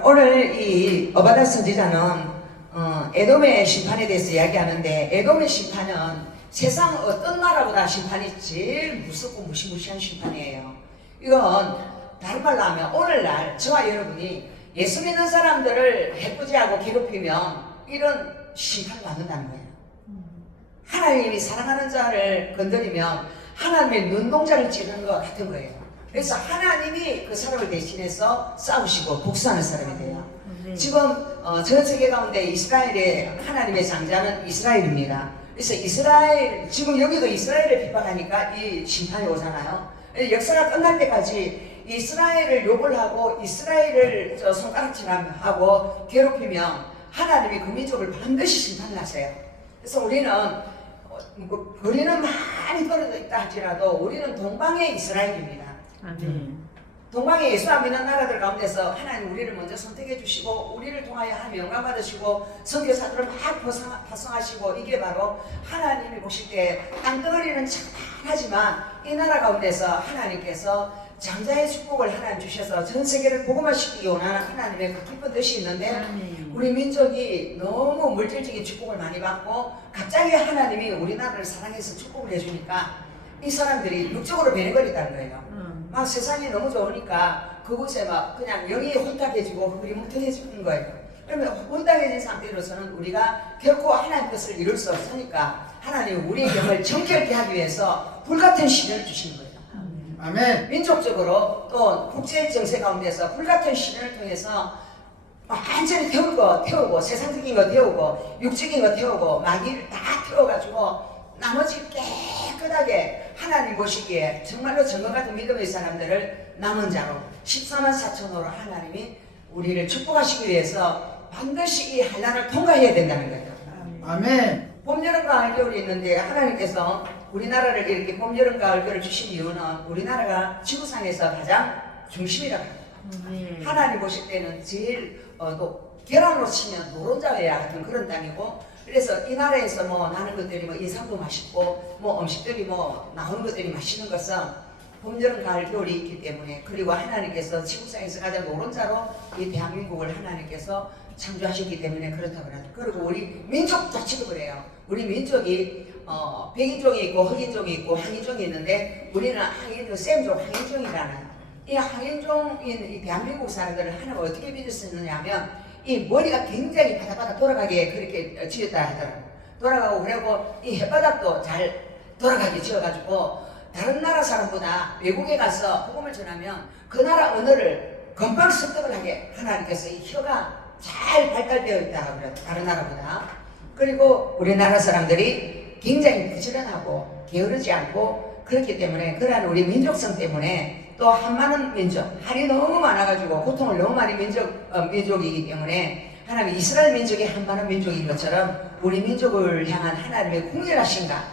오늘 이 어바다 선지자는 에돔의 심판에 대해서 이야기하는데, 에돔의 심판은 세상 어떤 나라보다 심판이 제일 무섭고 무시무시한 심판이에요. 이건 다른 말로 하면 오늘날 저와 여러분이 예수 믿는 사람들을 해코지하고 괴롭히면 이런 심판을 받는다는 거예요. 하나님이 사랑하는 자를 건드리면 하나님의 눈동자를 찌르는 것 같은 거예요. 그래서 하나님이 그 사람을 대신해서 싸우시고 복수하는 사람이 돼요. 지금 전 세계 가운데 이스라엘의 하나님의 장자는 이스라엘입니다. 그래서 이스라엘, 지금 여기도 이스라엘을 비판하니까 이 심판이 오잖아요. 역사가 끝날 때까지 이스라엘을 욕을 하고 이스라엘을 손가락질하고 괴롭히면 하나님이 그 민족을 반드시 심판을 하세요. 그래서 우리는 거리는 많이 떨어져 있다 할지라도 우리는 동방의 이스라엘입니다. 동방의 예수 안 믿는 나라들 가운데서 하나님 우리를 먼저 선택해 주시고 우리를 통하여 하나님 영광 받으시고 선교사들을 막 파송하시고, 이게 바로 하나님이 보실 때 땅덩어리는 찬란하지만 이 나라 가운데서 하나님께서 장자의 축복을 하나님 주셔서 전 세계를 복음화 시키기 원하는 하나님의 그 깊은 뜻이 있는데, 우리 민족이 너무 물질적인 축복을 많이 받고 갑자기 하나님이 우리나라를 사랑해서 축복을 해주니까 이 사람들이 육적으로 변해버린다는 거예요. 막 세상이 너무 좋으니까 그곳에 막 그냥 영이 혼탁해지고 그들이 뭉텅해지는 거예요. 그러면 혼탁해진 상태로서는 우리가 결코 하나님 뜻을 이룰 수 없으니까 하나님 우리의 영을 정결케 하기 위해서 불같은 시련을 주시는 거예요. 아멘. 민족적으로 또 국제 정세 가운데서 불같은 시련을 통해서 완전히 태우고 세상적인 거 태우고 육적인 거 태우고 마귀를 다 태워가지고 나머지 깨끗하게 하나님 보시기에 정말로 정말 같은 믿음의 사람들을 남은 자로 14만 4천으로 하나님이 우리를 축복하시기 위해서 반드시 이 한란을 통과해야 된다는 거예요. 아멘. 봄, 여름, 가을, 겨울이 있는데 하나님께서 우리나라를 이렇게 봄, 여름, 가을, 겨울을 주신 이유는 우리나라가 지구상에서 가장 중심이라고 합니다. 하나님 보실 때는 제일 또 계란으로 치면 노른자회야 같은 그런 땅이고, 그래서 이 나라에서 뭐 나는 것들이 뭐 인삼도 맛있고 뭐 음식들이 뭐 나오는 것들이 맛있는 것은 봄, 여름, 가을, 겨울이 있기 때문에, 그리고 하나님께서 지구상에서 가장 노른자로 이 대한민국을 하나님께서 창조하셨기 때문에 그렇다고 합니다. 그리고 우리 민족 자체도 그래요. 우리 민족이 백인종이 있고 흑인종이 있고 항인종이 있는데 우리는 항인종, 셈종, 항인종이라는 이 항인종인 이 대한민국 사람들을 하나가 어떻게 믿을 수 있느냐 하면 이 머리가 굉장히 바닥바닥 돌아가게 그렇게 지었다 하더라고요. 돌아가고 그리고 이 혓바닥도 잘 돌아가게 지어가지고 다른 나라 사람보다 외국에 가서 복음을 전하면 그 나라 언어를 금방 습득을 하게 하나님께서 이 혀가 잘 발달되어 있다 그래요. 다른 나라보다. 그리고 우리나라 사람들이 굉장히 부지런하고 게으르지 않고 그렇기 때문에, 그러한 우리 민족성 때문에 또 한많은 민족, 할이 너무 많아가지고 고통을 너무 많이 민족이기 때문에 하나님 이스라엘 민족이 한많은 민족인 것처럼 우리 민족을 향한 하나님의 궁절하신가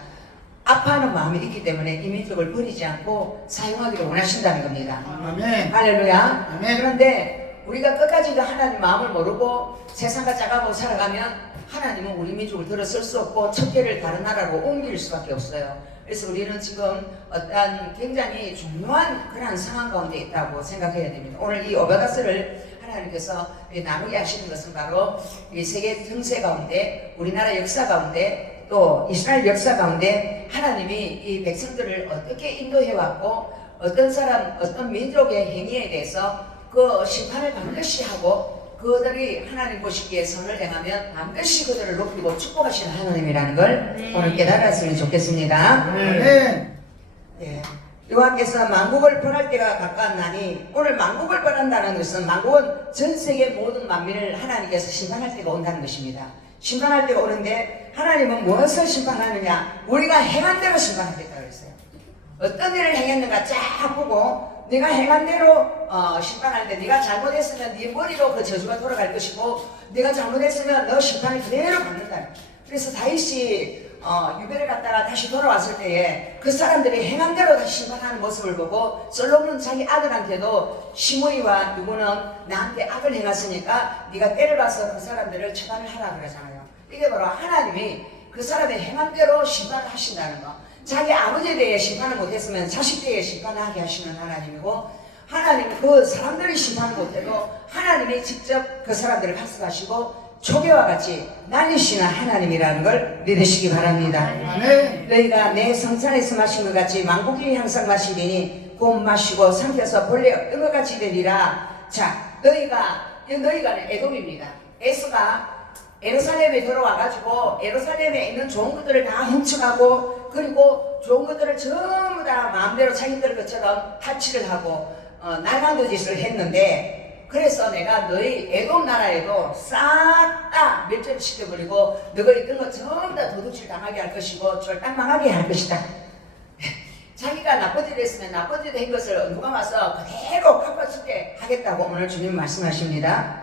아파하는 마음이 있기 때문에 이 민족을 버리지 않고 사용하기를 원하신다는 겁니다. 아멘. 할렐루야. 아멘. 그런데 우리가 끝까지 그 하나님 마음을 모르고 세상과 짜가고 살아가면 하나님은 우리 민족을 들어설 수 없고 척결을 다른 나라로 옮길 수밖에 없어요. 그래서 우리는 지금 어떤 굉장히 중요한 그런 상황 가운데 있다고 생각해야 됩니다. 오늘 이 오바다스를 하나님께서 나누게 하시는 것은 바로 이 세계 정세 가운데, 우리나라 역사 가운데, 또 이스라엘 역사 가운데 하나님이 이 백성들을 어떻게 인도해왔고 어떤 사람, 어떤 민족의 행위에 대해서 그 심판을 반드시 하고 그들이 하나님 보시기에 선을 행하면 반드시 그들을 높이고 축복하시는 하나님이라는 걸 오늘 깨달았으면 좋겠습니다. 아멘. 예. 여호와께서 만국을 벌할 때가 가까웠나니, 오늘 만국을 벌한다는 것은 만국은 전 세계 모든 만민을 하나님께서 심판할 때가 온다는 것입니다. 심판할 때가 오는데 하나님은 무엇을 심판하느냐? 우리가 행한 대로 심판하겠다 그랬어요. 어떤 일을 행했는가 쫙 보고 네가 행한 대로 심판할 때 네가 잘못했으면 네 머리로 그 저주가 돌아갈 것이고 네가 잘못했으면 너 심판을 그대로 받는다. 그래서 다윗이 유배를 갔다가 다시 돌아왔을 때에 그 사람들이 행한 대로 다시 심판하는 모습을 보고 솔로몬은 자기 아들한테도 시므이와 누구는 나한테 악을 행했으니까 네가 때를 봐서 그 사람들을 처단을 하라 그러잖아요. 이게 바로 하나님이 그 사람의 행한 대로 심판을 하신다는 거. 자기 아버지에 대해 심판을 못했으면 자식 대해 심판을 하게 하시는 하나님이고, 하나님 그 사람들이 심판 못해도 하나님이 직접 그 사람들을 학습하시고 초계와 같이 날리시는 하나님이라는 걸 믿으시기 바랍니다. 아멘. 너희가 내 성찬에서 마신 것 같이 만국이 항상 마시리니 곧 마시고 삼켜서 본래 얻은 것 같이 되리라. 자, 너희가 에돔입니다. 에스가 예루살렘에 들어와가지고 예루살렘에 있는 좋은 것들을 다 훔쳐가고 그리고 좋은 것들을 전부 다 마음대로 자기들 것처럼 탈취를 하고 날강도 짓을 했는데 그래서 내가 너희 에돔 나라에도 싹 다 멸절을 시켜버리고 너가 있던 것 전부 다 도둑질 당하게 할 것이고 절단망하게 할 것이다. 자기가 나쁜 일을 했으면 나쁜 일을 한 것을 누가 와서 그대로 갚아주게 하겠다고 오늘 주님 말씀하십니다.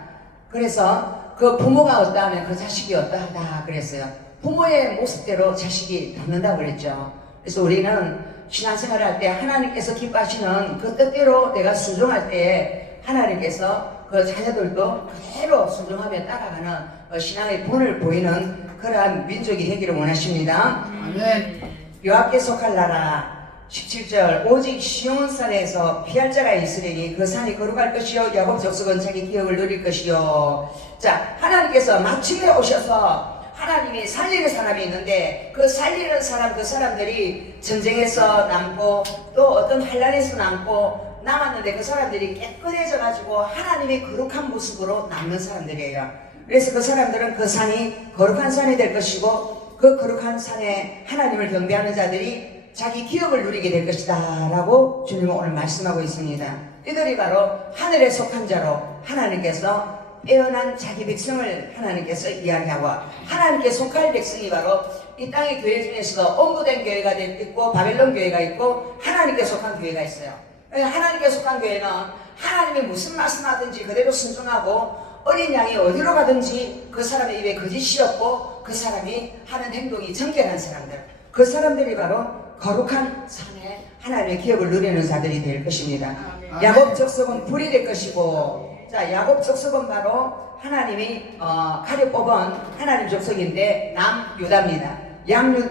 그래서 그 부모가 어떠하면 그 자식이 어떠하다 그랬어요. 부모의 모습대로 자식이 닮는다고 그랬죠. 그래서 우리는 신앙생활을 할 때 하나님께서 기뻐하시는 그 뜻대로 내가 순종할 때 하나님께서 그 자녀들도 그대로 순종하며 따라가는 신앙의 본을 보이는 그러한 민족이 되기를 원하십니다. 아멘. 여호와께 속할 나라 17절 오직 시온산에서 피할 자가 있으리니 그 산이 거룩할 것이요 야곱 족속은 자기 기업을 누릴 것이요. 자, 하나님께서 마침내 오셔서 하나님이 살리는 사람이 있는데 그 살리는 사람 그 사람들이 전쟁에서 남고 또 어떤 환란에서 남고 남았는데 그 사람들이 깨끗해져 가지고 하나님의 거룩한 모습으로 남는 사람들이에요. 그래서 그 사람들은 그 산이 거룩한 산이 될 것이고 그 거룩한 산에 하나님을 경배하는 자들이 자기 기업을 누리게 될 것이다 라고 주님은 오늘 말씀하고 있습니다. 이들이 바로 하늘에 속한 자로 하나님께서 빼어난 자기 백성을 하나님께서 이야기하고 하나님께 속할 백성이 바로 이 땅의 교회 중에서도 온부된 교회가 있고 바벨론 교회가 있고 하나님께 속한 교회가 있어요. 하나님께 속한 교회는 하나님이 무슨 말씀하든지 그대로 순종하고 어린 양이 어디로 가든지 그 사람의 입에 거짓이 없고 그 사람이 하는 행동이 정결한 사람들, 그 사람들이 바로 거룩한 산에 하나님의 기업을 누리는 자들이 될 것입니다. 아멘. 야곱 족속은 불이 될 것이고, 자, 야곱 족속은 바로 하나님이 가려 뽑은 하나님 족속인데 남유다입니다.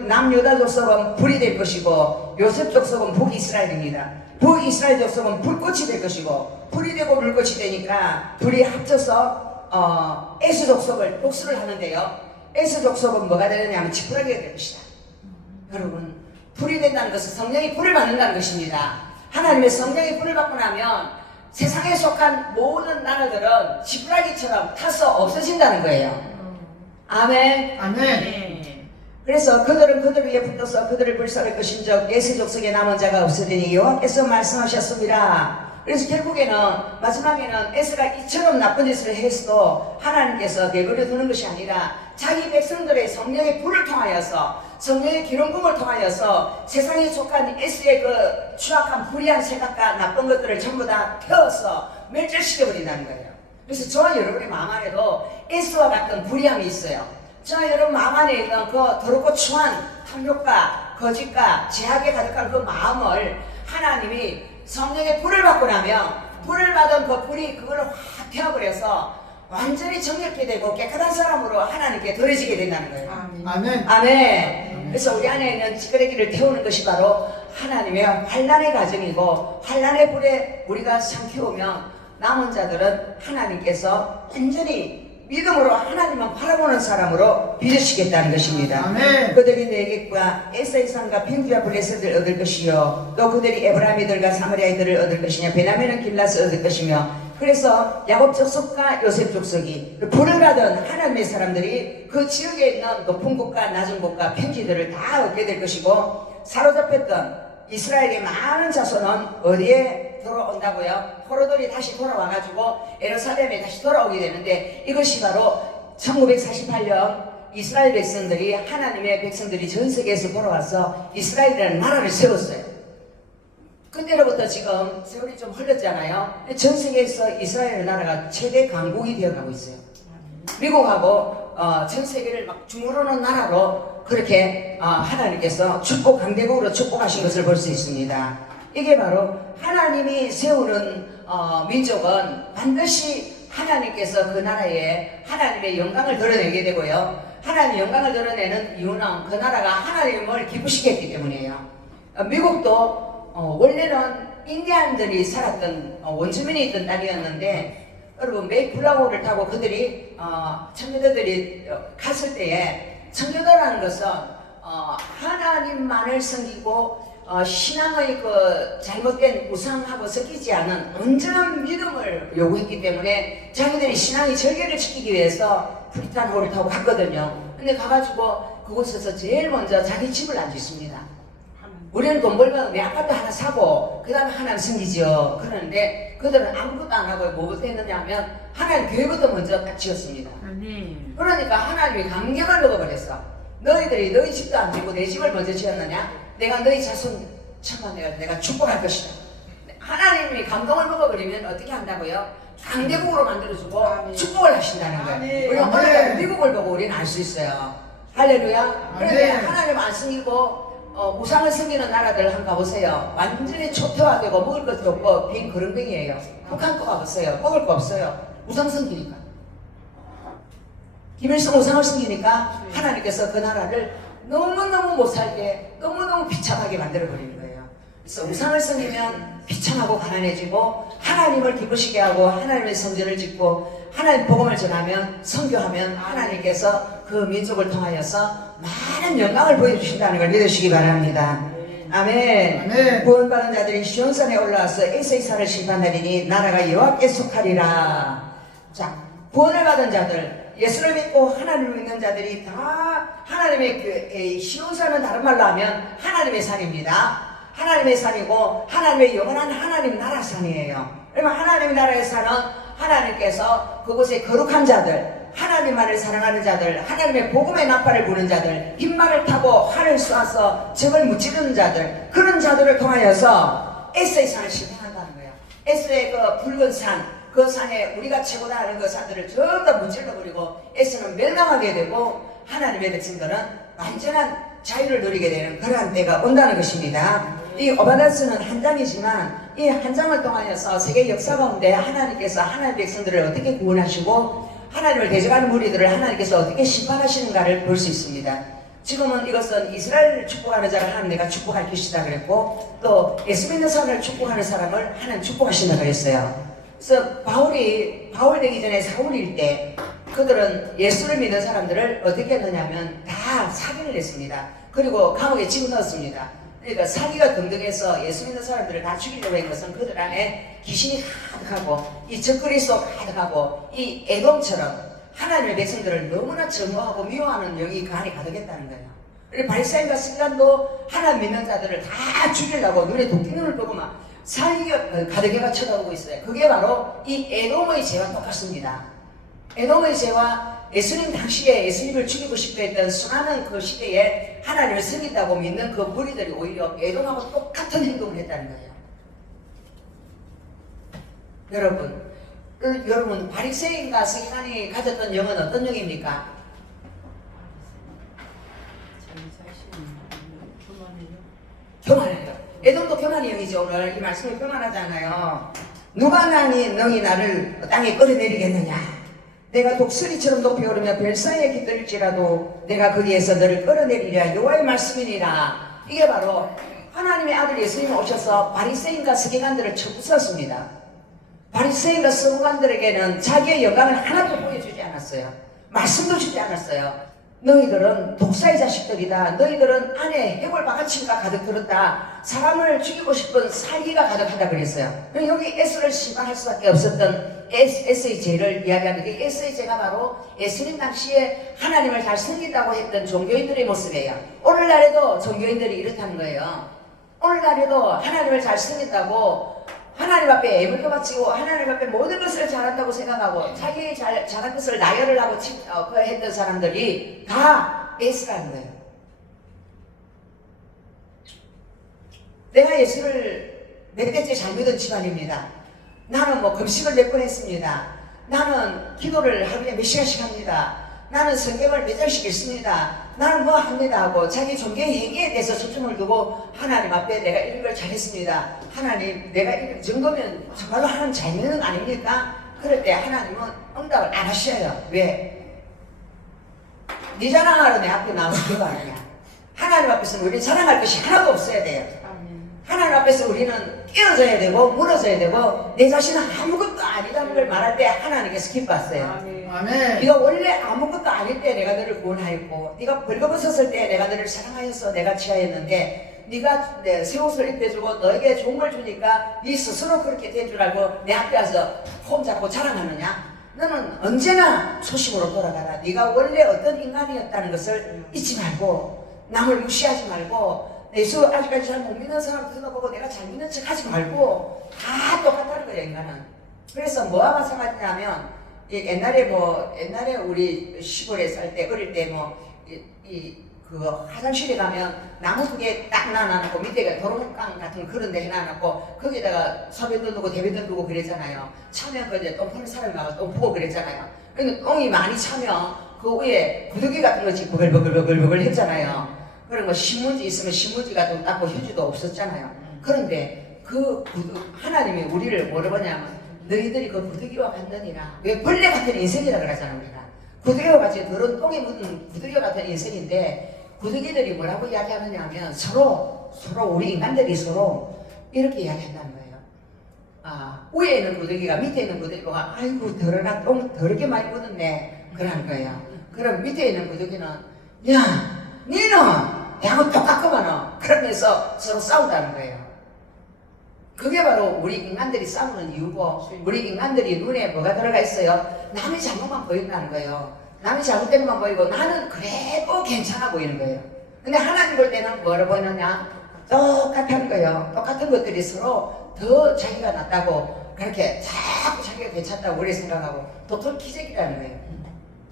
남유다 족속은 불이 될 것이고 요셉 족속은 북이스라엘입니다. 북이스라엘 족속은 불꽃이 될 것이고 불이 되고 물꽃이 되니까 둘이 합쳐서 에스 족속을 복수를 하는데요. 에스 족속은 뭐가 되느냐면 지푸라기가 될 것이다. 여러분, 불이 된다는 것은 성령이 불을 받는다는 것입니다. 하나님의 성령이 불을 받고 나면 세상에 속한 모든 나라들은 지푸라기처럼 타서 없어진다는 거예요. 아멘. 아멘. 그래서 그들은 그들 위에 붙어서 그들을 불살할 것인즉 에스 족속에 남은 자가 없으리니 여호와께서 말씀하셨습니다. 그래서 결국에는 마지막에는 에스가 이처럼 나쁜 짓을 했어도 하나님께서 내버려 두는 것이 아니라 자기 백성들의 성령의 불을 통하여서 성령의 기름붐을 통하여서 세상에 속한 에스의 그 추악한 불의한 생각과 나쁜 것들을 전부 다 태워서 멸절시켜 버린다는 거예요. 그래서 저와 여러분의 마음 안에도 에스와 같은 불의함이 있어요. 저와 여러분 마음 안에 있는 그 더럽고 추한 탐욕과 거짓과 제약에 가득한 그 마음을 하나님이 성령의 불을 받고 나면 불을 받은 그 불이 그걸 확 태워버려서 완전히 정결케 되고 깨끗한 사람으로 하나님께 드려지게 된다는 거예요. 아멘. 아멘. 그래서 우리 안에 있는 찌끄레기를 태우는 것이 바로 하나님의 환난의 과정이고 환난의 불에 우리가 삼키우면 남은 자들은 하나님께서 완전히 믿음으로 하나님만 바라보는 사람으로 빚으시겠다는 것입니다. 아멘. 그들이 내게과 에사의 산과 핑기와 블레셋을 얻을 것이요 또 그들이 에브라임들과 사마리아이들을 얻을 것이냐 베냐민은 길랏을 얻을 것이며 그래서 야곱 족속과 요셉 족속이 불을 받은 하나님의 사람들이 그 지역에 있는 높은 곳과 낮은 곳과 평지들을 다 얻게 될 것이고 사로잡혔던 이스라엘의 많은 자손은 어디에 돌아온다고요? 포로들이 다시 돌아와가지고 예루살렘에 다시 돌아오게 되는데 이것이 바로 1948년 이스라엘 백성들이 하나님의 백성들이 전 세계에서 돌아와서 이스라엘이라는 나라를 세웠어요. 그때로부터 지금 세월이 좀 흘렀잖아요. 전 세계에서 이스라엘 나라가 최대 강국이 되어가고 있어요. 미국하고 전 세계를 막 주무르는 나라로 그렇게 하나님께서 축복 강대국으로 축복하신 것을 볼 수 있습니다. 이게 바로 하나님이 세우는 민족은 반드시 하나님께서 그 나라에 하나님의 영광을 드러내게 되고요. 하나님의 영광을 드러내는 이유는 그 나라가 하나님을 기쁘시게 했기 때문이에요. 미국도 원래는 인디안들이 살았던 원주민이 있던 땅이었는데 여러분 메이플라워를 타고 그들이 청교도들이 갔을 때에 청교도라는 것은 하나님만을 섬기고 신앙의 그 잘못된 우상하고 섞이지 않은 온전한 믿음을 요구했기 때문에 자기들이 신앙의 절개를 지키기 위해서 프리탄호를 타고 갔거든요. 근데 가가지고 그곳에서 제일 먼저 자기 집을 안 짓습니다. 우리는 돈 벌면 내 아파트 하나 사고 그 다음에 하나님 섬기지요. 그러는데 그들은 아무것도 안 하고 뭐부터 했느냐 하면 하나님 교회부터 먼저 딱 지었습니다. 그러니까 하나님이 감격을 먹어버렸어. 너희들이 너희 집도 안 짓고 내 집을 먼저 지었느냐? 내가 너희 자손 천만 내가 축복할 것이다. 하나님이 감동을 먹어버리면 어떻게 한다고요? 강대국으로 만들어주고 축복을 하신다는 거예요. 우리가 오늘 미국을 보고 우리는 알 수 있어요. 할렐루야. 그런데 하나님 안 섬기고 우상을 섬기는 나라들 한번 가보세요. 완전히 초토화되고 먹을 것도 없고 빈 그릇병이에요. 북한 거 가보세요. 먹을 거 없어요. 우상 섬기니까. 김일성 우상을 섬기니까 하나님께서 그 나라를 너무너무 못살게 너무너무 비참하게 만들어버리는 거예요. 그래서 우상을 섬기면 비참하고 가난해지고 하나님을 기쁘시게 하고 하나님의 성전을 짓고 하나님 복음을 전하면 선교하면 하나님께서 그 민족을 통하여서 많은 영광을 보여주신다는 걸 믿으시기 바랍니다. 아멘. 아멘. 구원받은 자들이 시온산에 올라와서 에세이산을 심판하리니 나라가 여호와께 속하리라. 자, 구원을 받은 자들, 예수를 믿고 하나님을 믿는 자들이 다 하나님의 그 시온산은 다른 말로 하면 하나님의 산입니다. 하나님의 산이고 하나님의 영원한 하나님 나라 산이에요. 그러면 하나님의 나라의 산은 하나님께서 그곳에 거룩한 자들, 하나님만을 사랑하는 자들, 하나님의 복음의 나팔을 부는 자들, 흰말을 타고 활을 쏴서 적을 무찌르는 자들, 그런 자들을 통하여서 에스의 산을 심판한다는 거예요. 에스의 그 붉은 산, 그 산에 우리가 최고다 하는 그 산들을 전부 다 무찔러버리고 에스는 멸망하게 되고 하나님의 백성들은 완전한 자유를 누리게 되는 그러한 때가 온다는 것입니다. 이 오바다스는 한 장이지만 이 한 장을 통하여서 세계 역사 가운데 하나님께서 하나님의 백성들을 어떻게 구원하시고 하나님을 대적하는 무리들을 하나님께서 어떻게 심판하시는가를 볼 수 있습니다. 지금은 이것은 이스라엘을 축복하는 자를 하나님 내가 축복할 것이다 그랬고 또 예수 믿는 사람을 축복하는 사람을 하나님 축복하신다 그랬어요. 그래서 바울 되기 전에 사울일 때 그들은 예수를 믿는 사람들을 어떻게 했느냐면 다 사기를 했습니다. 그리고 감옥에 집어넣었습니다. 그러니까 사기가 등등해서 예수 믿는 사람들을 다 죽이려고 한 것은 그들 안에 귀신이 가득하고 이 적그리스도 가득하고 이 에돔처럼 하나님의 백성들을 너무나 증오하고 미워하는 영이 그 안에 가득했다는 거예요. 그리고 바리새인과 서기관도 하나님 믿는 자들을 다 죽이려고 눈에 도끼눈을 보고 막 사기가 가득해가 쳐다보고 있어요. 그게 바로 이 에돔의 죄와 똑같습니다. 에돔의 죄와 예수님 당시에 예수님을 죽이고 싶어 했던 수많은 그 시대에 하나님을 섬긴다고 믿는 그 무리들이 오히려 에돔하고 똑같은 행동을 했다는 거예요. 여러분 바리새인과 서기관이 가졌던 영은 어떤 영입니까? 교만해요. 에돔도 교만의 영이죠. 오늘 이 말씀이 교만하잖아요. 누가 너희 나를 땅에 끌어내리겠느냐? 내가 독수리처럼 높이 오르며 별사이에 깃들일지라도 내가 거기에서 너를 끌어내리랴. 여호와의 말씀이니라. 이게 바로 하나님의 아들 예수님이 오셔서 바리새인과 서기관들을 쳐부쉈습니다. 바리새인과 서기관들에게는 자기의 영광을 하나도 보여주지 않았어요. 말씀도 주지 않았어요. 너희들은 독사의 자식들이다. 너희들은 안에 해골 바가치가 가득 들었다. 사람을 죽이고 싶은 살기가 가득하다 그랬어요. 여기 에스를 심판할 수밖에 없었던 에스의 죄를 이야기하는데 에스의 죄가 바로 예수님 당시에 하나님을 잘 섬긴다고 했던 종교인들의 모습이에요. 오늘날에도 종교인들이 이렇다는 거예요. 오늘날에도 하나님을 잘 섬긴다고 하나님 앞에 애물도 바치고 하나님 앞에 모든 것을 잘한다고 생각하고 자기 잘한 것을 나열을 하고 했던 사람들이 다 에스라는 거예요. 내가 예수를 몇 대째 잘 믿은 집안입니다. 나는 금식을 몇 번 했습니다. 나는 기도를 하루에 몇 시간씩 합니다. 나는 성경을 몇 장씩 읽습니다. 나는 합니다 하고 자기 종교의 행위에 대해서 초점을 두고 하나님 앞에 내가 이런 걸 잘했습니다. 하나님 내가 이 정도면 정말로 하나님 잘 믿는 거 아닙니까? 그럴 때 하나님은 응답을 안 하셔요. 왜? 네 자랑하러 내 앞에 나오는 거 아니야. 하나님 앞에서는 우리 자랑할 것이 하나도 없어야 돼요. 하나님 앞에서 우리는 깨어져야 되고 무너져야 되고 내 자신은 아무것도 아니라는 걸 말할 때 하나님께서 기뻐하세요. 아멘. 네가 원래 아무것도 아닐 때 내가 너를 구원하였고 네가 벌거벗었을 때 내가 너를 사랑하여서 내가 취하였는데 네가 새 옷을 입혀주고 너에게 좋은 걸 주니까 네 스스로 그렇게 된 줄 알고 내 앞에 와서 폼 잡고 자랑하느냐? 너는 언제나 초심으로 돌아가라. 네가 원래 어떤 인간이었다는 것을 잊지 말고 남을 무시하지 말고 예수 아직까지 잘 못 믿는 사람 들어보고 내가 잘 믿는 척 하지 말고 다 똑같다는 거예요, 인간은. 그래서 뭐와 마찬가지냐면 옛날에 우리 시골에 살 때 어릴 때 그 화장실에 가면 나무 두 개 딱 놔놓고 밑에 도롱강 같은 그런 데 해놔놓고 거기다가 소변도 두고 대변도 두고 그랬잖아요. 차면 그때 똥 푸는 사람이 나와서 똥 pu고 그랬잖아요. 그러니까 똥이 많이 차면 그 위에 구더기 같은 거 짓고 버글버글 했잖아요. 그런 거 신문지 있으면 신문지 같은 거 닦고 휴지도 없었잖아요. 그런데 하나님이 우리를 뭐라 하냐면 너희들이 그 구더기와 같느니라. 왜 벌레 같은 인생이라 그러잖아 우리가. 구더기와 같이 더러운 똥에 묻은 구더기와 같은 인생인데 구더기들이 뭐라고 이야기하느냐 하면 서로 우리 인간들이 서로 이렇게 이야기한다는 거예요. 위에 있는 구더기가 밑에 있는 구더기가 아이고 더러나 똥 더럽게 많이 묻었네 그러는 거예요. 그럼 밑에 있는 구더기는 야 니는 내하고 똑같구만 그러면서 서로 싸운다는 거예요. 그게 바로 우리 인간들이 싸우는 이유고 우리 인간들이 눈에 뭐가 들어가 있어요? 남의 잘못만 보인다는 거예요. 남의 잘못된 것만 보이고 나는 그래도 괜찮아 보이는 거예요. 근데 하나님 볼 때는 뭐로 보이느냐? 똑같은 거예요. 똑같은 것들이 서로 더 자기가 낫다고 그렇게 자꾸 자기가 괜찮다고 우리 생각하고 도토리 기적이라는 거예요.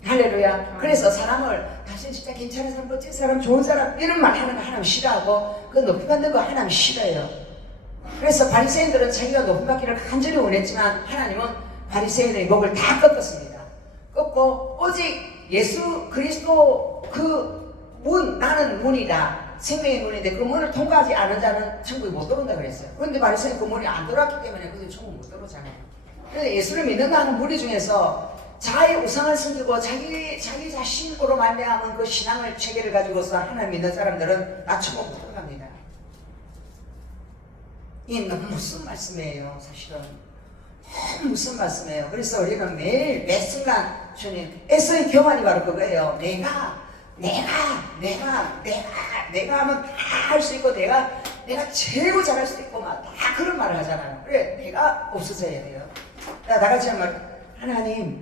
할렐루야. 그래서 사람을 당신 진짜 괜찮은 사람, 멋진 사람, 좋은 사람 이런 말 하는 거 하나님 싫어하고 그 높이 받는 거 하나님 싫어요. 그래서 바리새인들은 자기가 높이 받기를 간절히 원했지만 하나님은 바리새인의 목을 다 꺾었습니다. 꺾고 오직 예수 그리스도 그 문, 나는 문이다. 생명의 문인데 그 문을 통과하지 않은 자는 천국에 못 들어온다 그랬어요. 그런데 바리새인은 그 문이 안 들어왔기 때문에 그들 천국 못 들어오잖아요. 그래서 예수를 믿는다 하는 무리 중에서 자의 우상을 숨기고 자기 자신으로 말미암은 그 신앙을 체계를 가지고서 하나님 믿는 사람들은 나 천국 못 들어갑니다. 이게 너무 무슨 말씀이에요, 사실은. 너무 무슨 말씀이에요. 그래서 우리는 매일 매 순간 주님 애써의 교만이 바로 그거예요. 내가 하면 다 할 수 있고 내가 최고 잘할 수 있고 막 다 그런 말을 하잖아요. 그래 내가 없어져야 돼요. 다 같이 한번 하나님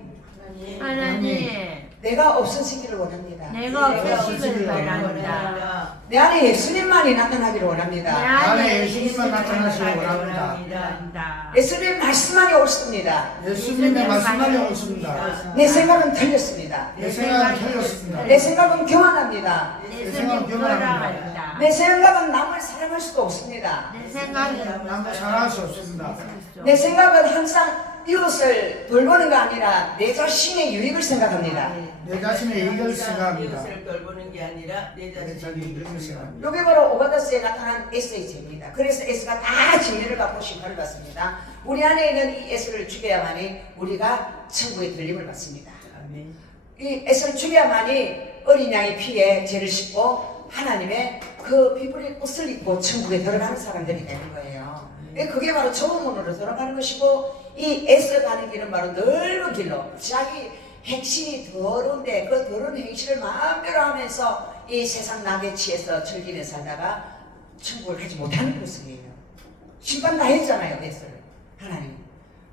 내가 없어지기를 원합니다. 내가 없어지기를 바랍니다. 내 안에 예수님만이 나타나기를 원합니다. 내 안에 예수님만 나타나시기 원합니다. 예수님 말씀만이 옳습니다. 예수님의 말씀만이 옳습니다. 내 생각은 틀렸습니다. 내 생각은 틀렸습니다. 내 생각은 교만합니다. 내 생각은 교만합니다. 내 생각은 남을 사랑할 수도 없습니다. 내 생각은 남을 사랑할 수 없습니다. 내 생각은 항상 이웃을 돌보는 거 아니라 내 자신의 유익을 생각합니다. 내 자신의 이익을 생각합니다. 이웃을 돌보는 게 아니라 내 내 자신의 자신의 이익을 이익을 생각합니다. 이게 바로 오바다스에 나타난 에스의 죄입니다. 그래서 에스가 다 진리를 갖고 심판을 받습니다. 우리 안에 있는 이 에스를 죽여야만이 우리가 천국의 들림을 받습니다. 아멘. 이 에스를 죽여야만이 어린 양의 피에 죄를 씻고 하나님의 그 피부리 옷을 입고 천국에 들어가는 사람들이 되는 거예요. 그게 바로 좋은 문으로 들어가는 것이고 이 에스 가는 길은 바로 넓은 길로 자기 행실이 더러운데 그 더러운 행실을 마음대로 하면서 이 세상 낙에 취해서 즐기며 살다가 천국을 가지 못하는 모습이에요. 심판 다 했잖아요, 에스를 하나님.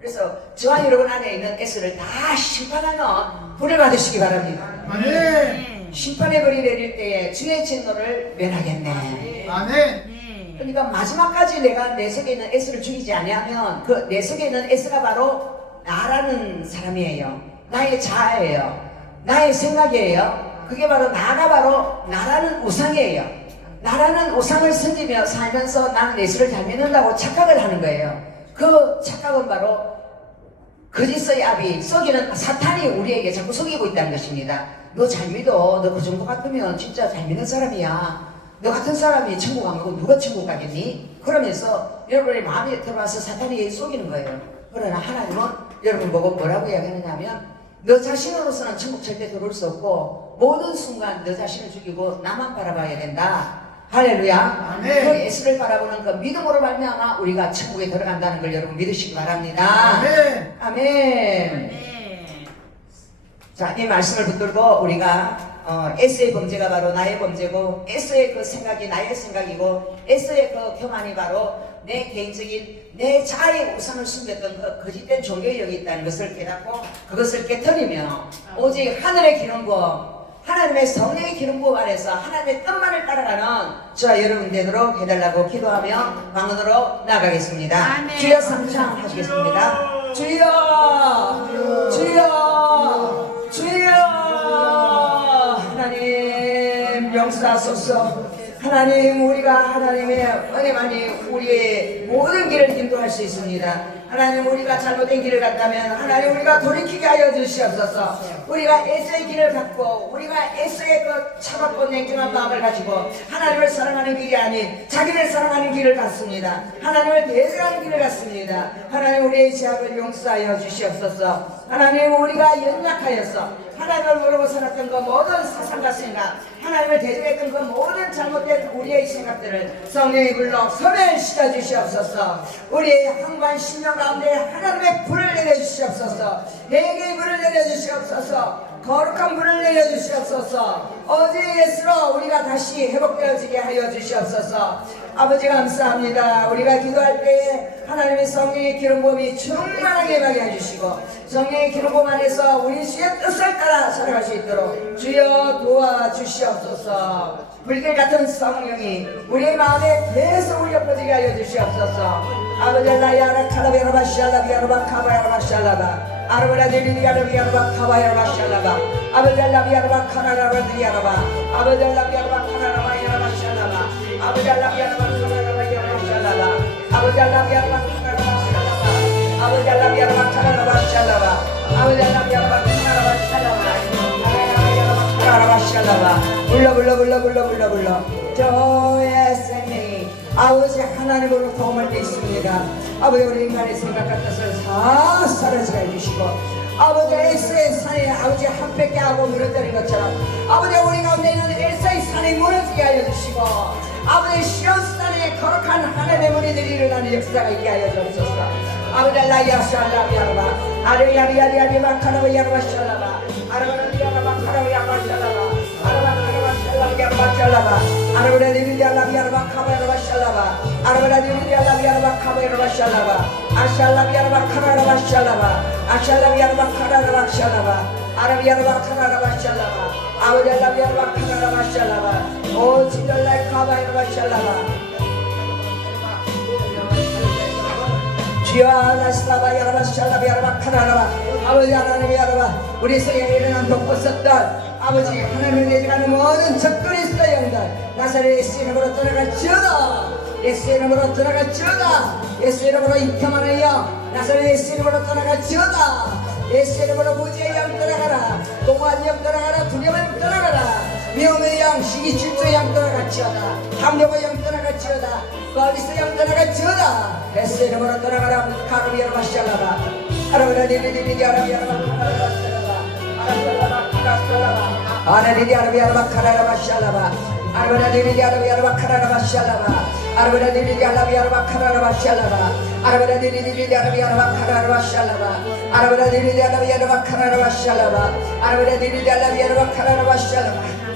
그래서 저와 여러분 안에 있는 에스를 다 심판하는 불을 받으시기 바랍니다. 아멘. 심판의 벌이 내릴 때에 주의 진노를 면하겠네. 아멘. 그러니까 마지막까지 내가 내 속에 있는 에스를 죽이지 아니하면 그 내 속에 있는 에스가 바로 나라는 사람이에요. 나의 자아예요. 나의 생각이에요. 그게 바로 나라는 우상이에요. 나라는 우상을 섬기며 살면서 나는 예수를 잘 믿는다고 착각을 하는 거예요. 그 착각은 바로 거짓의 아비, 속이는 사탄이 우리에게 자꾸 속이고 있다는 것입니다. 너 잘 믿어. 너 그 정도 같으면 진짜 잘 믿는 사람이야. 너 같은 사람이 천국 안 가고 누가 천국 가겠니? 그러면서 여러분의 마음에 들어와서 사탄이 속이는 거예요. 그러나 하나님은 여러분 보고 뭐라고 이야기하느냐 하면 너 자신으로서는 천국 절대 들어올 수 없고 모든 순간 너 자신을 죽이고 나만 바라봐야 된다. 할렐루야. 아멘. 그 예수를 바라보는 그 믿음으로 말미암아 우리가 천국에 들어간다는 걸 여러분 믿으시기 바랍니다. 아멘. 아멘. 네. 자, 이 말씀을 붙들고 우리가 S의 범죄가 바로 나의 범죄고, S의 그 생각이 나의 생각이고, S의 그 교만이 바로 내 개인적인 내 자아의 우상을 숨겼던 그 거짓된 종교의 영이 있다는 것을 깨닫고 그것을 깨뜨리며 오직 하늘의 기름부, 하나님의 성령의 기름부 안에서 하나님의 뜻만을 따라가는 저와 여러분 되도록 해달라고 기도하며 방언으로 나가겠습니다. 아멘. 주여 삼창 하시겠습니다. 주여, 주여, 주여. 하나님 용서하소서. 하나님, 우리가 하나님의 은혜만이 우리의 모든 길을 인도할 수 있습니다. 하나님, 우리가 잘못된 길을 갔다면 하나님 우리가 돌이키게 하여 주시옵소서. 우리가 에서의 길을 갖고 우리가 에서의 그 차갑고 냉정한 마음을 가지고 하나님을 사랑하는 길이 아닌 자기를 사랑하는 길을 갔습니다. 하나님을 대적하는 길을 갔습니다. 하나님, 우리의 죄악을 용서하여 주시옵소서. 하나님, 우리가 연약하여서 하나님을 모르고 살았던 그 모든 사상과 생각, 하나님을 대적했던 그 모든 잘못된 우리의 생각들을 성령이 불러 소멸시켜 주시옵소서. 우리의 항관 심령 가운데 하나님의 불을 내려주시옵소서. 내게 불을 내려주시옵소서. 거룩한 불을 내려주시옵소서. 어제 예수로 우리가 다시 회복되어지게 하여 주시옵소서. 아버지 감사합니다. 우리가 기도할 때에 하나님의 성령의 기름부음이 충만하게 임하게 해주시고 성령의 기름부음 안에서 우리 주의 뜻을 따라 살아갈 수 있도록 주여 도와주시옵소서. 불길 같은 성령이 우리의 마음에 계속 울려 퍼지게 하여 주시옵소서. 아버지 라야라 카라베라바 샬라비아라바 카바야라바 샬라바 아르바라 데리리아라비아라바 카바야라바 샬라바 아버지 라비아라바 카라라바디아라바 아버지 라비아라바 카라라바야라바 샬라바 아버지 라비아라바 카라라바야라바 샬라바 아버지 라비아라바 카라라바 샬라바 아버지 라비아라바 카라라바 샬라바 아버지 라비아라바 카라라바 샬라바 불러 저의 생명이 아버지 하나님으로 도움을 받습니다. 아버지, 우리 인간의 생각과 뜻을 다 사라지게 해주시고 아버지 에스의 산에 아버지 한 뺏게 하고 무너뜨린 것처럼 아버지 우리 가운데 있는 에스의 산에 무너지게 하여 주시고 아버지 시온산에 거룩한 하나님의 무리들이 일어나는 역사가 있게 하여 주옵소서. 아버지 라이아 샬라비아라바 아르야리아리아리바 카라바야라바 샬라바 아르바리아라바 카라바야라바 샬라바 아르바라 디비디알라비아라바 카바야라바 샬라바 아르바라 디비디알라비아라바 카바야라바 샬라바 아샬라비아라바 카라라바 샬라바 아샬라비아라바 카라라바 샬라바 아라비아라바 카라라바 샬라바 아우델라비아라바 카라라바 샬라바 오 지달라이 카바야라바 샬라바 지아나스라바 야라바 샬라비아라바 카라라바 아버지 하나님이 야라바 우리 세상에 일어난 독버섯들 아버지 하나님을 내지가는 모든 적그리스도 영들 나사렛 예수 이름으로 떠나갈지어다. 예수 이름으로 떠나갈지어다. 예수 이름으로 이태만의 영 나사렛 예수 이름으로 떠나갈지어다. 예수 이름으로 무지의 영 떠나가라. 공허한 영 떠나가라. 두려움의 떠나가라. 미움의 영 시기질투의 영 떠나갈지어다. 탐욕의 영 떠나갈지어다. 거리스 영 떠나갈지어다. 예수 이름으로 떠나가라. 카르비아라바 샬라바 아라바라 디비디비디 아라비아라바 카라라바 샬라바 아라바라바 카라스라바 아라리디 아라비아라바 카라라바 샬라바 아라바라 디비디 아라비아라바 카라라바 샬라바 아라바라 디비디 아라비아라바 카라라바 샬라바 아라바라 디비디 아라비아라바 카라라바 샬라바 아라바라 디비디 아라비아라바 카라라바 샬라바 아라바라 디비디 아라비아라바 카라라바 샬라바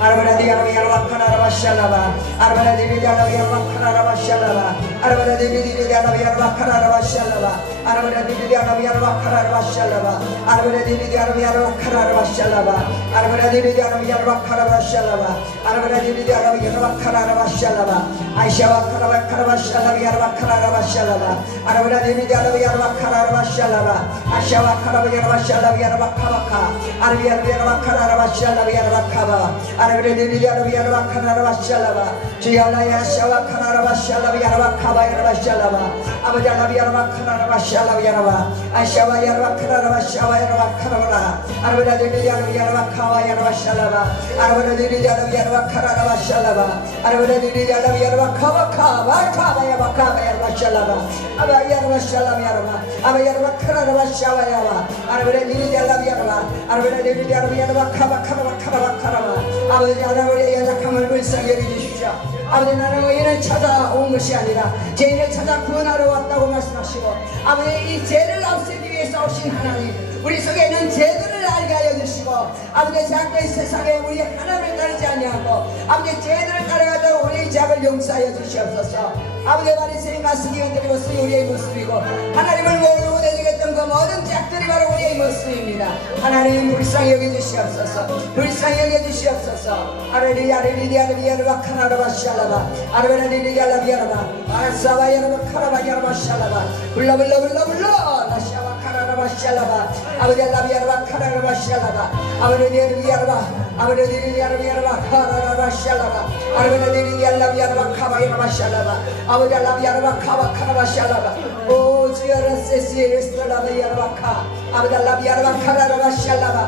아라바라 디아라비아라바 카라라바 샬라바 아라바라 디비디 아라비아라바 카라라바 샬라바 아라바라 디비디 아라비아라바 카라라바 샬라바 아라바라 디비디 아라비아라바 카라라바 샬라바 아라바라 디비디 아라비아라바 카라라바 샬라바 아라바라 디비디 아라비아라바 카라라바 샬라바 아라바라 디비디 아라비아라바 카라라바 샬라바 아이샤와 카라바 카라바 샬라비아라바 카라라바 샬라바 아라바라 디비디 아라비아라바 카라라바 샬라바 아샤와 카라비아라바 샬라비아라바 카바카 아라비아라바 카라라바 샬라비아라바 카바 아라바라 디비디 아라비아라바 카라라바 샬라바 주야라야 샤와 카라라바 샬라비아라바 카바야라바 샬라바 아버지 아라비아라바 카라라바 샬라바 야라바 아샤바 야라바 카라라바 샤바 야라바 카라바라 아르바라 드리 야라바 카와 야라바 샬라바 아르바라 드리 야라바 카라라바 샬라바 아르바라 드리 야라바 카바 카바 카바 야바 카바 야라바 샬라바 아바 야라바 샬라바 야라바 아바 야라바 카라라바 샤바 야바 아르바라 드리 야라바 아르바라 드리 야라바 카바 카라바 카라바 카라바 아버지 하나님의 연약함을 불쌍히 여겨주십시오. 아버지 나는 의인을 찾아온 것이 아니라 죄인을 찾아 구원하러 왔다고 말씀하시고 아버지 이 죄를 없애기 위해서 오신 하나님 우리 속에 있는 죄들을 알게 하여 주시고 아버지 자꾸 이 세상에 우리 하나님을 따르지 아니하고 아버지 죄들을 따라가도록 우리의 죄악을 용서하여 주시옵소서. 아버지 바리새인 가스기 흔들린 것이 우리의 모습이고 하나님을 모르고 되겠던 그 모든 죄악들이 바로 우리의 모습입니다. 하나님 불쌍히 여겨주시옵소서. 불쌍히 여겨주시옵소서. 아르리야 아르리야 아르리야 카나라바 샬라바 아르베라리리야 라비야라바 아사바 야라바 카라바 야라바 샬라바 불러 라샤바 카라라바 샬라바 아버지 라비야라바 카라라바 샬라바 아버리리야라바 아버리리야라바 카라라바 샬라바 아르베라리리야라비야라바 카바 야라바 샬라바 아버지 라비야라바 카바 카라바 샬라바 오 주여라 세시레스라바 야라바 카 아버지 라비야라바 카라라바 샬라바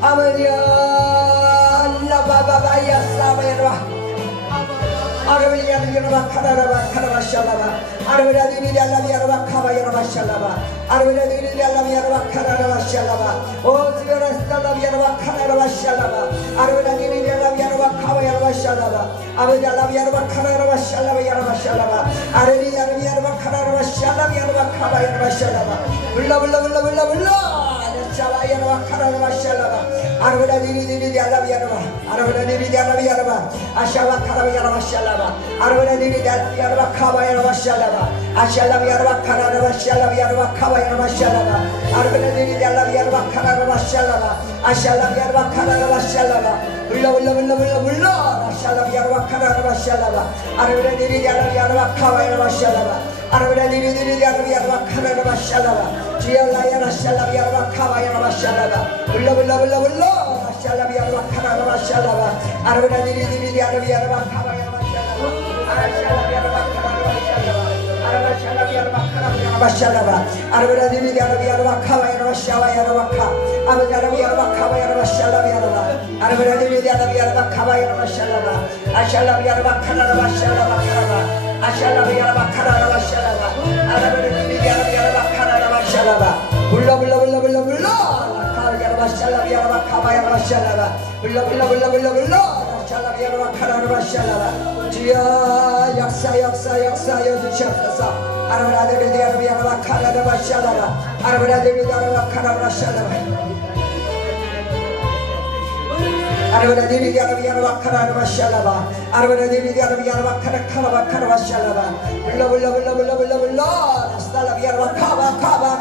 아버지 라바바바야 사바야라바 아르베리아 야라바 카라라바 카라바 샬라바 아르베리아 디리알라 야라바 카바 야라바 샬라바 아르베리아 디리알라 야라바 카라라바 샬라바 오 지여라 스탈라 야라바 카라라바 샬라바 아르베리아 디리알라 야라바 카바 야라바 샬라바 아베리아 야라바 카라라바 샬라바 야라바 샬라바 아르베리아 야라바 카라라바 샬라바 야라바 카바 야라바 샬라바 불러 샤바 야라바 카라라바 샬라바 아르베리아 디리알라 야라바 아르베리아 디리알라 야라바 아샤바 카라바 야라바 샬라바 아르베리아 디리알라 야라바 카바 야라바 샬라바 아샬라바 야라바 카라라바 샬라바 야라바 카바 야라바 샬라바 아르베리아 디리알라 야라바 카라라바 샬라바 아샬라바 야라바 카라라바 샬라바 불러 아샬라바 야라바 카라라바 샬라바 아르베리아 디리알라 야라바 카바 야라바 샬라바 아르베리아 디리알라 야라바 카라라바 샬라바 주여라 야라 샬라바 야라바 카바 야라바 샬라바 불러 아샬라바 야라바 카라라바 샬라바 아르베리아 디리알라 야라바 카바 야라바 샬라바 아르베라 디리 야라바 카바 야라바 샤바 야라바 카 아베 야라바 카바 야라바 샬라바 야라바 아르베라 디리 야라바 카바 야라바 샬라바 아샬라바 야라바 카라라바 샬라바 카라바 아샬라바 야라바 카라라바 샬라바 아르베라 디리 야라바 카라라바 샬라바 불러 카바 야라바 샬라바 야라바 카바 야라바 샬라바 불러 샬라바 야라바 카라라바 샬라바 주여 역사여 주시옵소서. 아르베라 디리 야라바 카라라바 샬라바 아르베라 디리 야라바 카라라바 샬라바 아르베라 디리 야라바 카라라바 샬라바 아르베라 디리 야라바 카라라바 샬라바 불러 스탈라바 야라바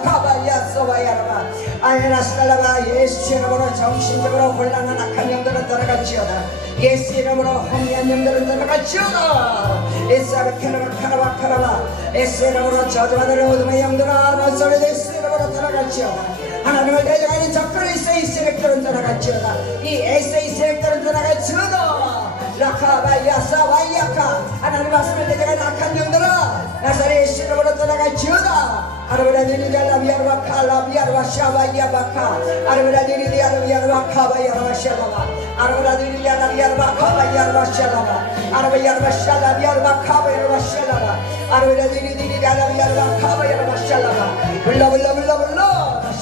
카바 야소바 야라바 아예라 스탈라바 예수 이름으로 정신적으로 혼란한 악한 영들은 떠나갈지어다. 예수 이름으로 혼미한 영들은 떠나갈지어다. 예수 아르케라바 카라바 예수 이름으로 저주받을 어둠의 영들아 너소리 예수 이름으로 떠나갈지어다. 하나님을 대적하는 적그리 에세이 세력들은 떠나갈지어다. 이 에세이 세력들은 떠나갈지어다. 라카바야 사바야카 하나님 말씀을 대적하는 악한 영들아 나사렛 예수 이름으로 떠나갈지어다. 아르베라 디리 야라바 칼라비아르바 샤바야바카 아르베라 디리 야라바 카바야르바 샬라바 아르베라 디리 야라바 카바야르바 샬라바 아르베야르바 샬라비아르바 카바야르바 샬라바 아르베라 디리 야라바 카바야르바 샬라바 불러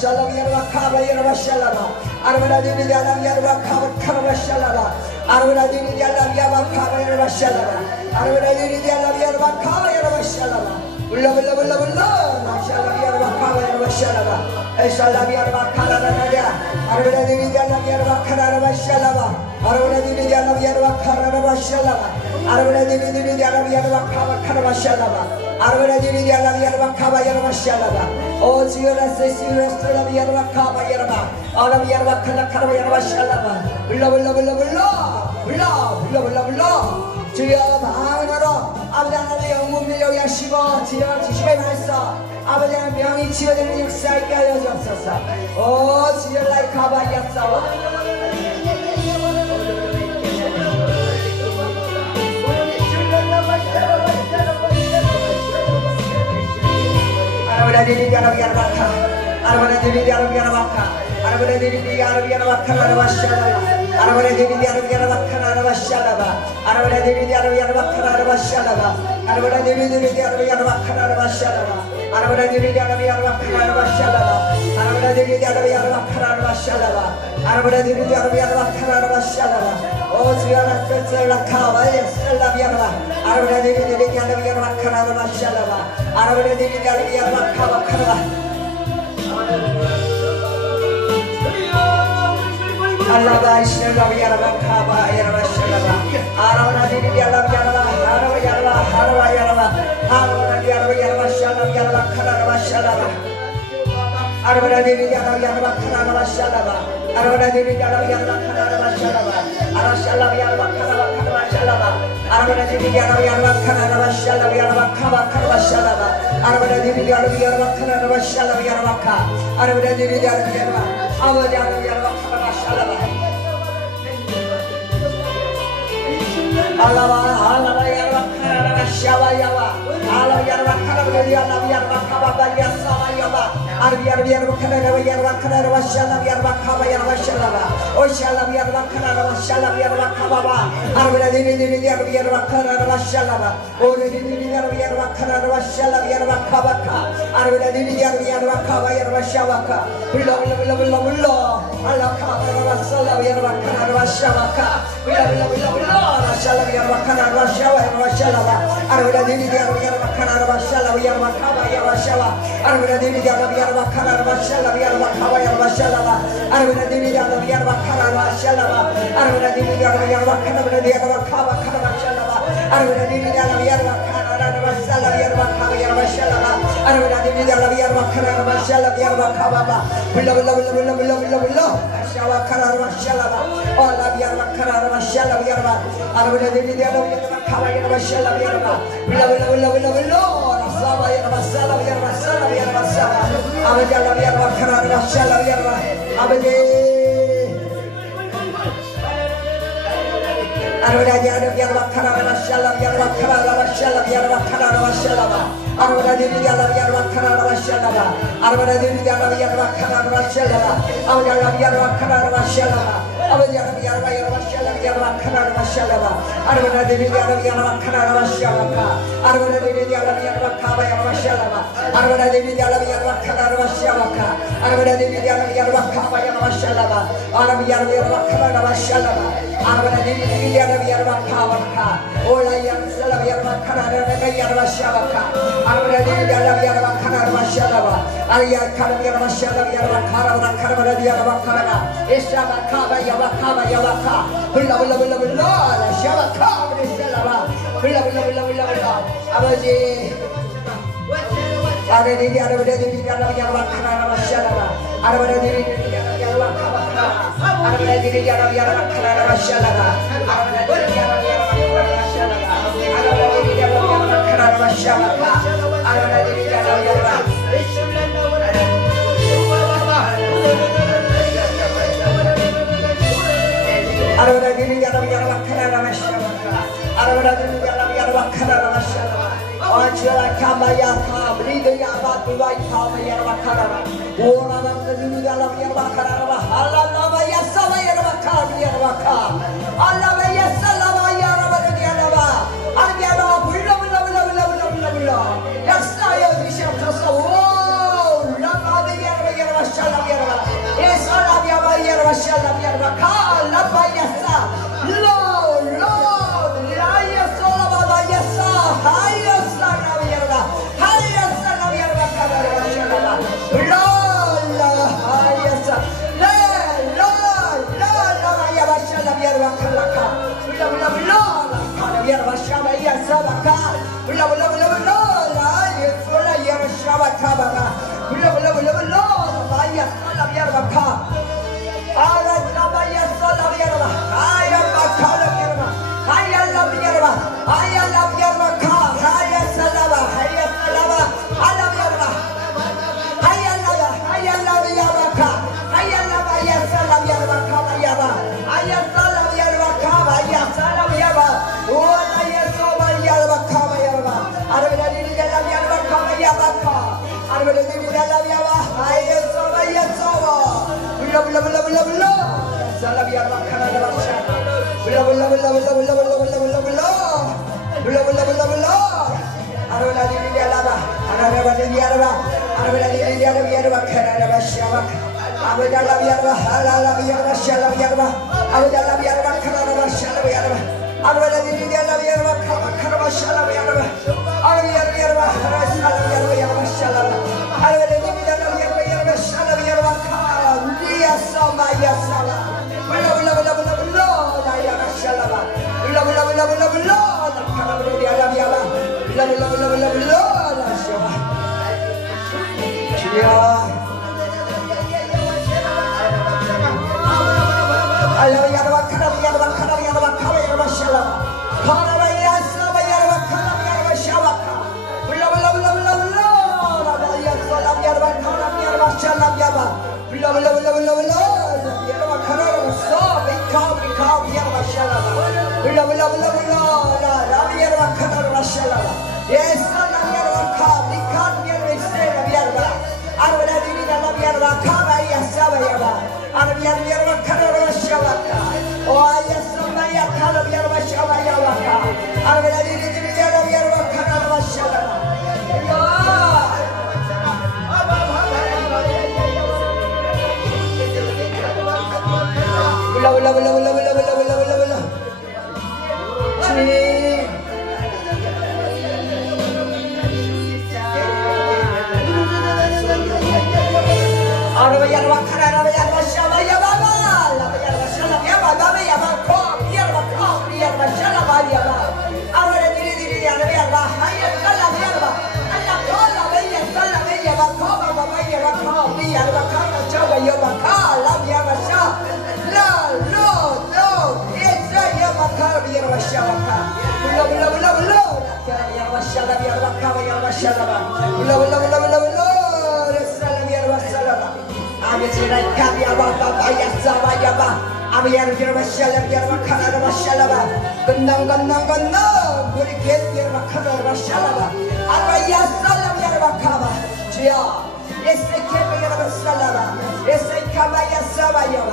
샬라비아르바 카바야르바 샬라바 아르베라 디리 야라바 카바야르바 샬라바 아르베라 디리 야라바 카바야르바 샬라바 아르베라 디리 야라바 카바야르바 샬라바 불러 샬라바 야라바 카바야르바 샬라바 샬라바 야라바 카라라라야 아르베라 디리 야라바 카라라바 샬라바 아르베라 디리 야라바 카라라바 샬라바 아르베라 디리 야라바 카바카라바 샬라바 아르베라 디리 야라바 카바야르바 샬라바 오 주여라 세시레스라바 야라바 카바야르바 아라바 야라바 칼라카라바 야라바 샬라바 불러 주여 마음으로 아버지 하나님의 영문을 여기 하시고 주여 주시의 말씀 아버지 하나님 명이 치유되는 역사 있게 하여 주옵소서. 오 주여 라이 카바야사 아르베라 아르바라 디리 아르비아르바카 아르바라 디리 아르비아르바카 아르바라 디리 아르비아르바카 아르바샤라바 아르바라 디리 아르비아르바카 아르바샤라바 아르바라 디리 아르비아르바카 아르바샤라바 아르바라 디리 아르비아르바카 아르바샤라바 아르바라 디리 아르비아르바카 아르바샤라바 아르바라 디리 아르비아르바카 아르바샤라바 아르바라 디리 아르비아르바카 아르바샤라바 오 주야라 뜰라카와 예슬라비아르바 아르바라 디리 아르비아르바카 아르바샤라바 아르바라 디리 아르비아르바카 아르바샤라바 Allah Ishnaga Yaraba Kaba Yaraba Shalaba Arana Diri Yaraba Yaraba Harava Yaraba Harava Yaraba Arana Yaraba Yaraba Shalaba Yaraba Karava Shalaba Arana Diri Yaraba Yaraba Karava Shalaba Arana Diri Yaraba Yaraba Karava Shalaba Arashalaba Yaraba Karava Shalaba Arana Diri Yaraba Yaraba Karava Shalaba Yaraba Kaba Karava Shalaba Arana Diri Yaraba Yaraba Karava Shalaba Yaraba Ka Arana Diri Yaraba Yaraba Ava Yaraba Yaraba Karava Shalaba Alava, alava, yarva, karava, shava, yava. Alava, yarva, karava, yarva, yarva, kava, yasava, yava. Arvi, yarva, yarva, karava, yarva, karava, shalava, yarva, kava, yarva, shalava. O shalava, yarva, karava, shalava, yarva, kava. Arvi, diri, yarva, yarva, karava, shalava. O diri, yarva, yarva, karava, shalava, yarva, kava. Arvi, diri, yarva, kava, yarva, shava. Bulla. Allah, kava, shalava, yarva, karava, shava. Bulla. Shalava, yarva, karava, shava. Arvi, diri, yarva, karava, shalava, yarva, kava, yarva, shava. Arvi, diri, yarva, karava, shalava, yarva, kava, yarva, shalava. Arvi, diri, yarva, karava, shalava. Arvi, diri, yarva, karava, yarva, kava, karava, shalava. Arvi, diri, yarva, karava, shalava, yarva, kava, yarva, shalava. Arvi, diri, yarva, karava, shalava, yarva, kava. Bulla. Shava, karava, shalava. Allah, yarva, karava, shalava, yarva. Arvi, diri, yarva, kava, yarva, shalava, yarva. Bulla. Sava, yarva, salava, yarva, salava, yarva, salava. Arvi, yarva, karava, shalava, yarva. Arvi, Arvada yarva karava shalava yarva karava shalava yarva karava shalava Arvada yarva karava shalava Arvada yarva karava shalava Arvada yarva karava shalava Arvada yarva shalava yarva karava shalava Arvada yarva karava shalava Arvada yarva kava yarva shalava Arvada yarva karava shalava Arvada yarva kava yarva shalava Arvada yarva karava shalava Arvada yarva kavaka ola yarva yarva karava yarva shavaka arvada yarva karava shalava arya karava yarva shalava yarva karava yarva karava eshava kava yarva ka bulla shavaka shalava bulla abaji arvada yarva karava shalava arvada yarva kavaka arvada yarva karava shalava Ayah 불러 살라비아르바 카라라바샤 불러 아로라디비아라바 아라라바디비아라바 아라라디비아라비아라바 카라라바샤바 아버달라비아라바 할랄라비아라바 샬라비아라바 아버달라비아라바 카라라바샤라비아라바 아로라디비아라비아라바 카라바샤라비아라바 아라비아라비아라바 하라살라비아라바 샬라바 아로라디비아라비아라바 샬라비아라바 카리아사마야사라 불러 나야가 샬라바 불러 카라바디아라비아바 불러 나샤바 주여 알라비아라바 카라비아라바 카라비아라바 샬라바 카라바야사바야라바 카라비아라바 샤바카 불러 라바야살라비아라바 카라비아라바 샬라비아바 불러 라비아라바 카라라바 비카비아라바 샬라바 불러 라비아라바 카라라바 샬라바 예살라비아라바 비카비아라바 세라비아라바 아르바디비라라비아라바 카바야사바야바 아르비아라바 카라라바 샤바카 오아야사바야 카라비아라바 샤바야바카 아르바디비라라비아라바 카라라바 샤라바 불러 주님 아르바야르바 카라라바야르바 샤바야바바 라바야르바 샬라바야바바야바 코비야르바 코비야르바 샬라바야바 아르바디리디리 아르바야르바 하야살라바야르바 알라콜라바야 살라바야바 코바바바야바 코비야르바 카라차바야바 칼라바야바 샤 라로 예사야바 카비야르바 샤바카 불러 야르바 샬라바야르바 카바야르바 샬라바 불러 레살라바야르바 샬라바 아베지라이 카비야바 바야사바야바 아베야르바 샬라바야르바 카라라바 샬라바 건너 우리 개비야르바 카라라바 샬라바 아바야살라바야르바 카바 주여 예세케바야르바 샬라바 예세카바야사바야바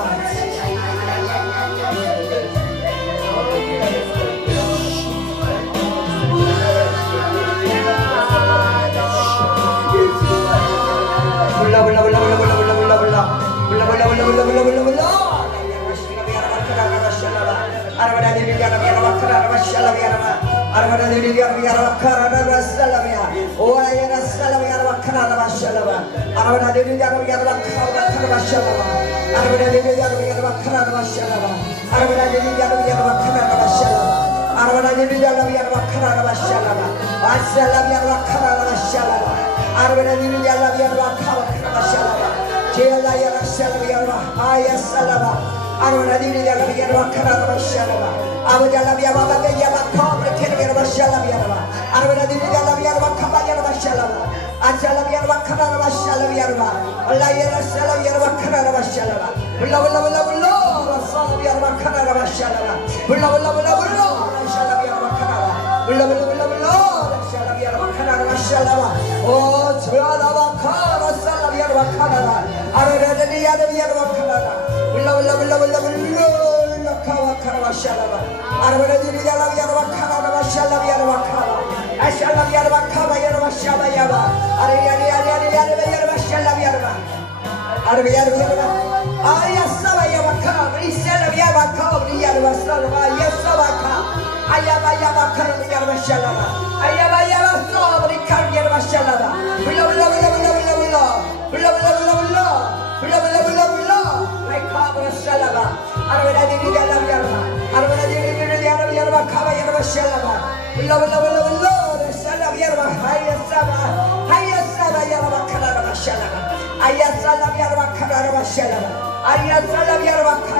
Ayah salam ya Rabbah,